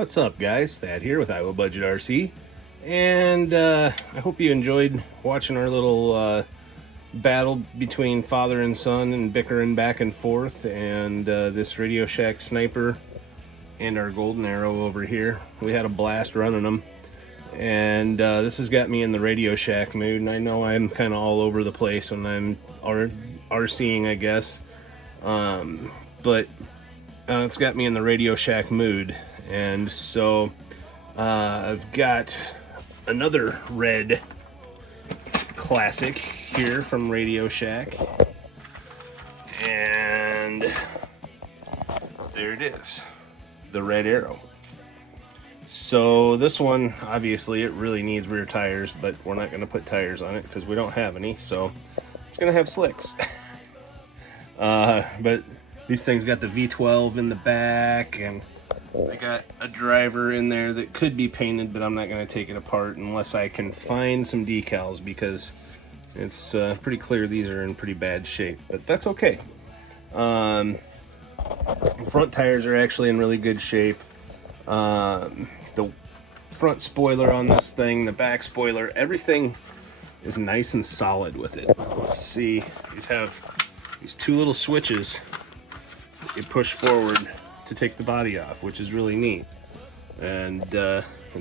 What's up, guys? Thad here with Iowa Budget RC, and I hope you enjoyed watching our little battle between father and son and bickering back and forth, and this Radio Shack Sniper and our Golden Arrow over here. We had a blast running them, and this has got me in the Radio Shack mood, and I know I'm kind of all over the place when I'm RCing, I guess, but it's got me in the Radio Shack mood. And so I've got another red classic here from Radio Shack, and there it is, the Red Arrow. So this one, obviously it really needs rear tires, but we're not going to put tires on it because we don't have any, so it's going to have slicks. But these things got the V12 in the back, and I got a driver in there that could be painted, but I'm not going to take it apart unless I can find some decals, because it's pretty clear these are in pretty bad shape, but that's okay. Front tires are actually in really good shape. The front spoiler on this thing, the back spoiler, everything is nice and solid with it. Let's see, these have these two little switches you push forward to take the body off, which is really neat, and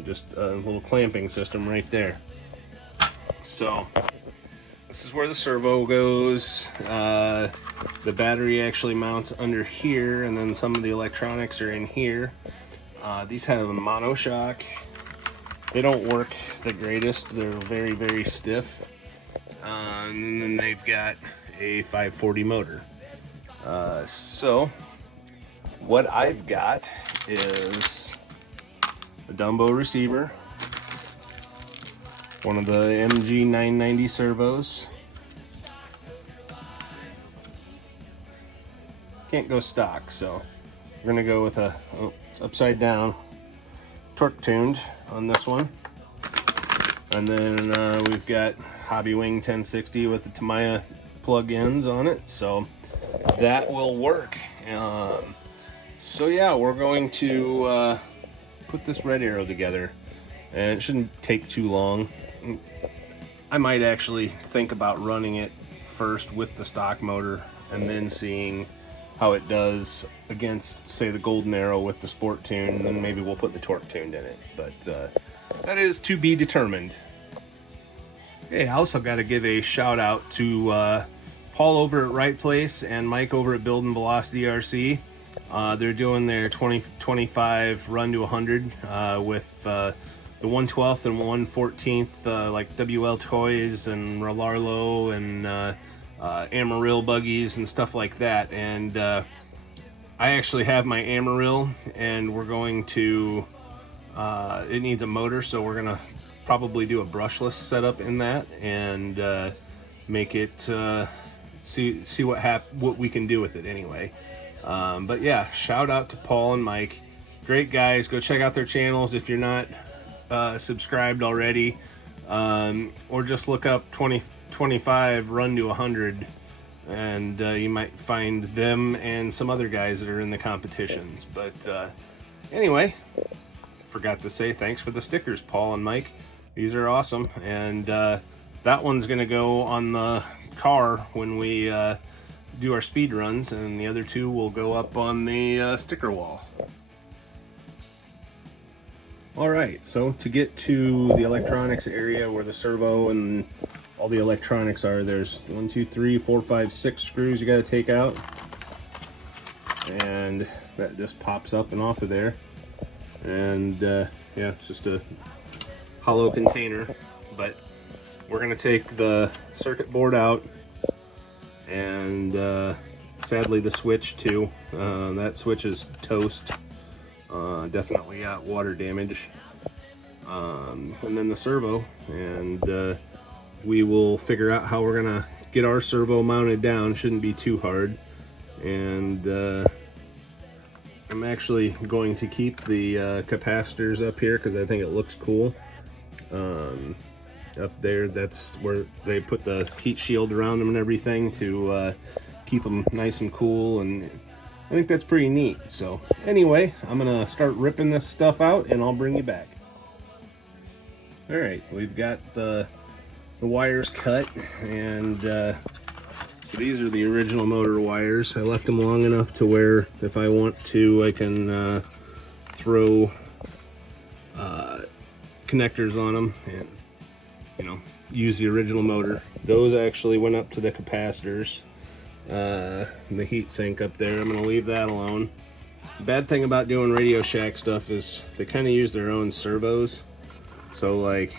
just a little clamping system right there. So this is where the servo goes. The battery actually mounts under here, and then some of the electronics are in here. These have a monoshock. They don't work the greatest. They're very, very stiff. And then they've got a 540 motor. So what I've got is a Dumbo receiver, one of the MG 990 servos. Can't go stock, so we're gonna go with a it's upside down, torque tuned on this one. And then we've got Hobby Wing 1060 with the Tamiya plug-ins on it, so that will work. So yeah, we're going to put this Red Arrow together, and it shouldn't take too long. I might actually think about running it first with the stock motor and then seeing how it does against, say, the Golden Arrow with the Sport Tune, and then maybe we'll put the torque tuned in it, but that is to be determined. Hey, I also got to give a shout out to Paul over at Right Place and Mike over at Building Velocity RC. They're doing their 2025 run to 100 with the 1/12th and 1/14th, like WL Toys and Rolarlo and Amarillo buggies and stuff like that. And I actually have my Amarillo, and we're going to, it needs a motor, so we're gonna probably do a brushless setup in that and make it see what we can do with it anyway. But yeah, shout out to Paul and Mike, great guys. Go check out their channels if you're not subscribed already, or just look up 2025 run to 100, and you might find them and some other guys that are in the competitions. But anyway, forgot to say thanks for the stickers, Paul and Mike. These are awesome, and that one's gonna go on the car when we do our speed runs, and the other two will go up on the sticker wall. All right, so to get to the electronics area where the servo and all the electronics are, there's 1, 2, 3, 4, 5, 6 screws you got to take out, and that just pops up and off of there. And yeah, it's just a hollow container, but we're going to take the circuit board out, and sadly the switch too. That switch is toast. Definitely got water damage. And then the servo, and we will figure out how we're gonna get our servo mounted down. Shouldn't be too hard. And I'm actually going to keep the capacitors up here because I think it looks cool. Up there, that's where they put the heat shield around them and everything to keep them nice and cool, and I think that's pretty neat. So anyway, I'm gonna start ripping this stuff out and I'll bring you back. All right, we've got the wires cut, and so these are the original motor wires. I left them long enough to where if I want to, I can throw connectors on them and, you know, use the original motor. Those actually went up to the capacitors, the heat sink up there. I'm gonna leave that alone. The bad thing about doing Radio Shack stuff is they kind of use their own servos. So like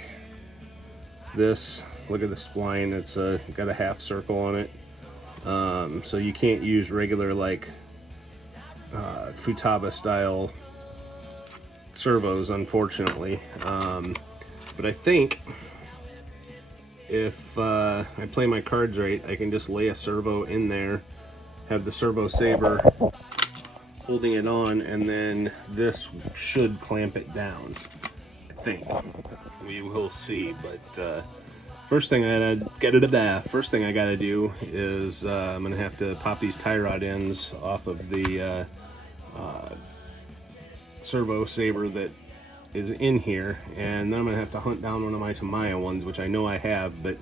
this, look at the spline, it's got a half circle on it. So you can't use regular like Futaba style servos, unfortunately. But I think if I play my cards right, I can just lay a servo in there, have the servo saver holding it on, and then this should clamp it down. I think. We will see, but first thing I gotta do is I'm gonna have to pop these tie rod ends off of the servo saver that is in here, and then I'm gonna have to hunt down one of my Tamiya ones, which I know I have, but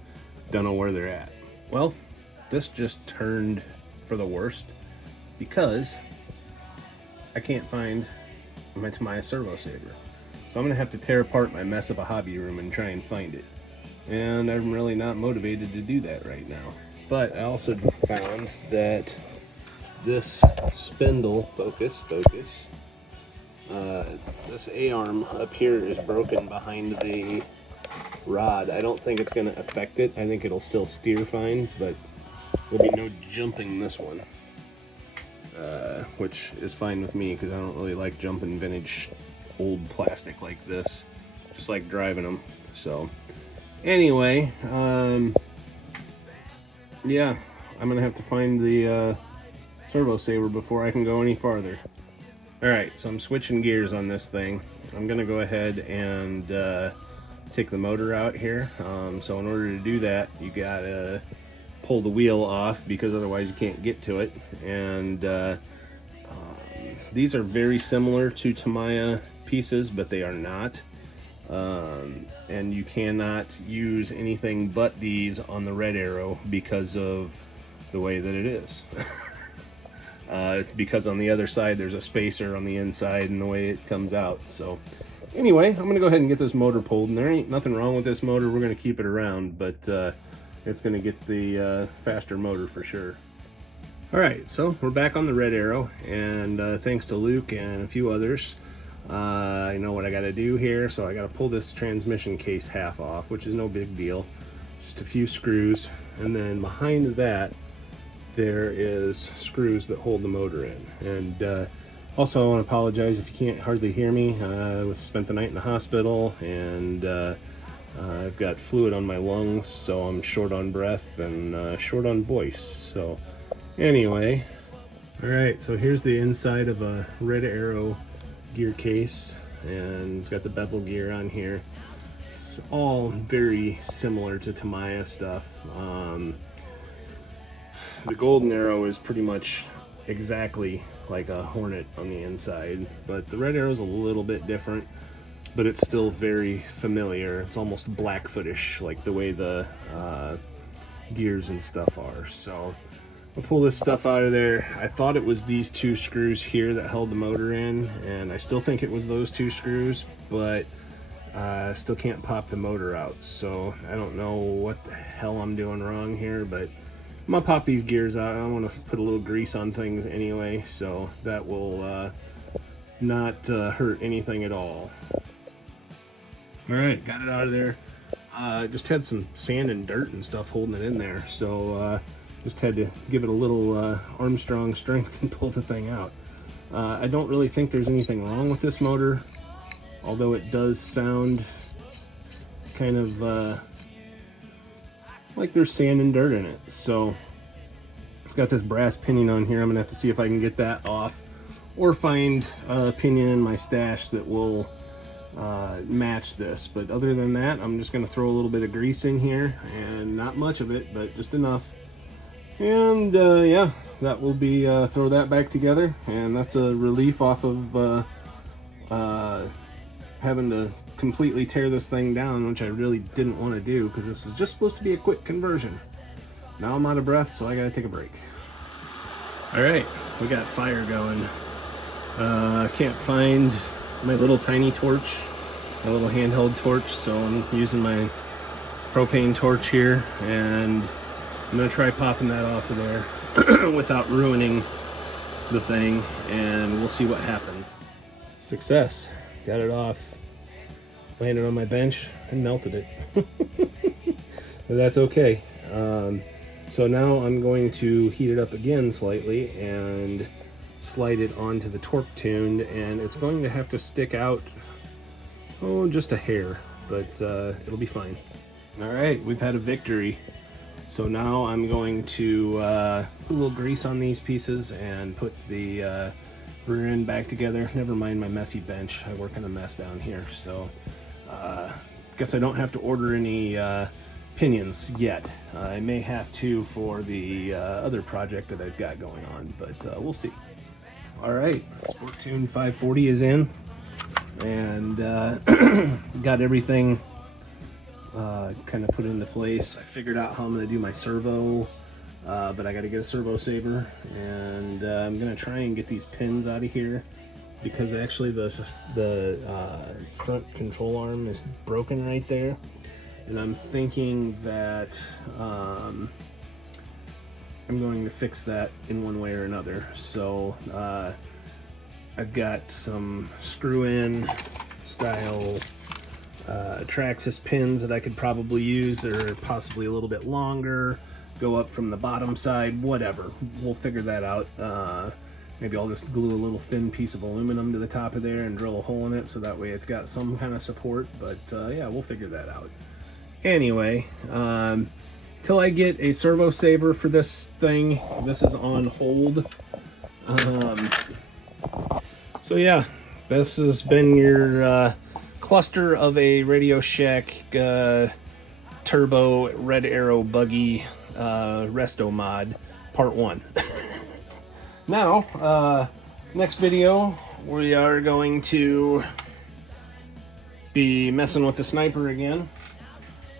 don't know where they're at. Well, this just turned for the worst because I can't find my Tamiya servo saver. So I'm gonna have to tear apart my mess of a hobby room and try and find it. And I'm really not motivated to do that right now. But I also found that this spindle, focus, this A-arm up here is broken behind the rod. I don't think it's gonna affect it. I think it'll still steer fine, but there'll be no jumping this one. Which is fine with me because I don't really like jumping vintage old plastic like this. Just like driving them. So anyway, yeah, I'm gonna have to find the servo saver before I can go any farther. Alright, so I'm switching gears on this thing. I'm gonna go ahead and take the motor out here. So in order to do that, you gotta pull the wheel off because otherwise you can't get to it. And these are very similar to Tamiya pieces, but they are not. And you cannot use anything but these on the Red Arrow because of the way that it is. It's because on the other side there's a spacer on the inside and the way it comes out. So anyway, I'm gonna go ahead and get this motor pulled, and there ain't nothing wrong with this motor. We're gonna keep it around, but it's gonna get the faster motor for sure. All right, so we're back on the Red Arrow, and thanks to Luke and a few others, I know what I gotta do here. So I gotta pull this transmission case half off, which is no big deal, just a few screws, and then behind that there is screws that hold the motor in. And also I want to apologize if you can't hardly hear me. I spent the night in the hospital, and I've got fluid on my lungs, so I'm short on breath and short on voice. So anyway, all right, so here's the inside of a Red Arrow gear case, and it's got the bevel gear on here. It's all very similar to Tamiya stuff. The Golden Arrow is pretty much exactly like a Hornet on the inside, but the Red Arrow is a little bit different, but it's still very familiar. It's almost Blackfoot-ish, like the way the gears and stuff are. So I'll pull this stuff out of there. I thought it was these two screws here that held the motor in, and I still think it was those two screws, but I still can't pop the motor out. So I don't know what the hell I'm doing wrong here, but I'm gonna pop these gears out. I want to put a little grease on things anyway, so that will not hurt anything at all. All right, got it out of there. Just had some sand and dirt and stuff holding it in there, so just had to give it a little Armstrong strength and pull the thing out. I don't really think there's anything wrong with this motor, although it does sound kind of like there's sand and dirt in it. So it's got this brass pinion on here. I'm gonna have to see if I can get that off, or find a pinion in my stash that will match this. But other than that, I'm just gonna throw a little bit of grease in here, and not much of it, but just enough, And yeah, that will be throw that back together, and that's a relief off of having to completely tear this thing down, which I really didn't want to do because this is just supposed to be a quick conversion. Now I'm out of breath, so I gotta take a break. All right, we got fire going. I can't find my little tiny torch, my little handheld torch, so I'm using my propane torch here, and I'm gonna try popping that off of there without ruining the thing, and we'll see what happens. Success. Got it off. Landed on my bench and melted it. But that's okay. So now I'm going to heat it up again slightly and slide it onto the torque tuned, and it's going to have to stick out, oh, just a hair, but it'll be fine. All right, we've had a victory. So now I'm going to put a little grease on these pieces and put the rear end back together. Never mind my messy bench. I work in a mess down here. So guess I don't have to order any pinions yet. I may have to for the other project that I've got going on, but we'll see. All right, Sport Tune 540 is in, and got everything kind of put into place. I figured out how I'm going to do my servo, but I got to get a servo saver, and I'm going to try and get these pins out of here because actually the front control arm is broken right there, and I'm thinking that I'm going to fix that in one way or another. So I've got some screw-in style Traxxas pins that I could probably use, or possibly a little bit longer, go up from the bottom side, whatever. We'll figure that out. Maybe I'll just glue a little thin piece of aluminum to the top of there and drill a hole in it so that way it's got some kind of support, but yeah, we'll figure that out. Anyway, till I get a servo saver for this thing, this is on hold. So yeah, this has been your cluster of a Radio Shack turbo red arrow buggy Resto-Mod part 1. Now, next video we are going to be messing with the sniper again.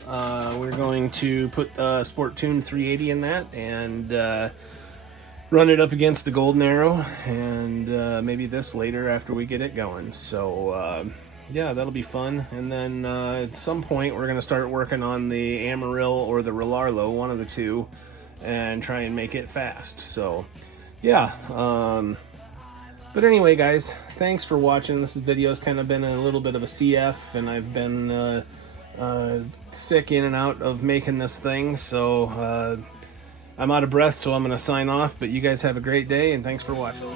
We're going to put Sport Tune 380 in that and run it up against the Golden Arrow, and maybe this later after we get it going. So yeah, that'll be fun. And then at some point we're going to start working on the Amarillo or the Relarlo, one of the two, and try and make it fast. So yeah, but anyway guys, thanks for watching. This video's kind of been a little bit of a CF, and I've been sick in and out of making this thing, so I'm out of breath, so I'm going to sign off, but you guys have a great day, and thanks for watching.